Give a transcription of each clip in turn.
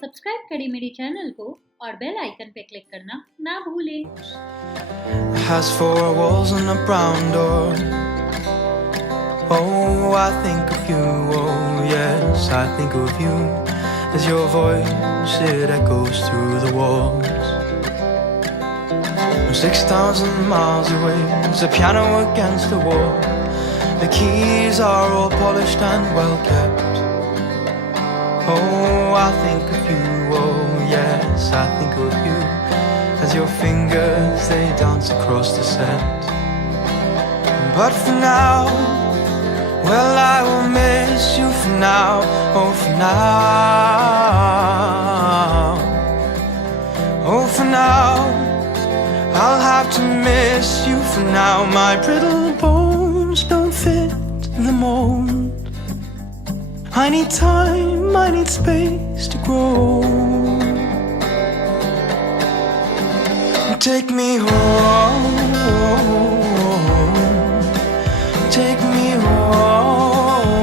Subscribe करें मेरे channel को और बेल आइकन पे क्लिक करना ना भूलें। Has four walls and a brown door. Oh, I think of you, oh yes, I think of you. As your voice, it echoes through the walls. 6,000 miles away, there's a piano against the wall. The keys are all polished and well kept. Oh, I think of you, oh yes, I think of you. As your fingers, they dance across the set. But for now, well, I will miss you for now, oh for now. Oh for now, I'll have to miss you for now. My brittle bones don't fit the mold. I need time, I need space to grow. Take me home, take me home,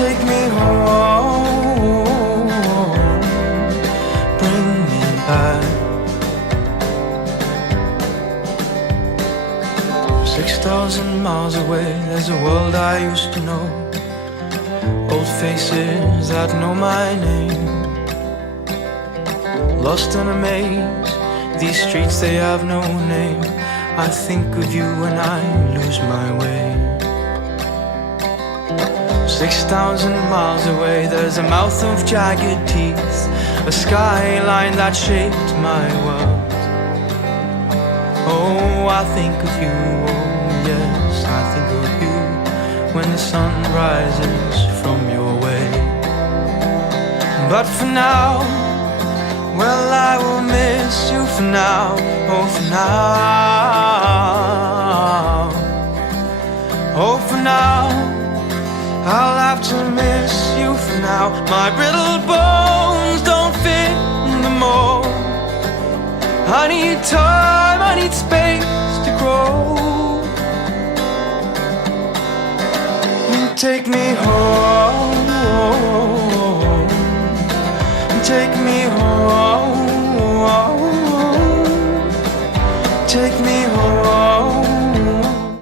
take me home, bring me back. 6,000 miles away, there's a world I used to know. Old faces that know my name. Lost in a maze, these streets they have no name. I think of you when I lose my way. 6,000 miles away, there's a mouth of jagged teeth, a skyline that shaped my world. Oh, I think of you, oh yes, I think of you when the sun rises from your way. But for now, well, I will miss you for now, oh for now. Oh for now, I'll have to miss you for now. My brittle bones don't fit in the mold. I need time, I need space to grow. Take me home,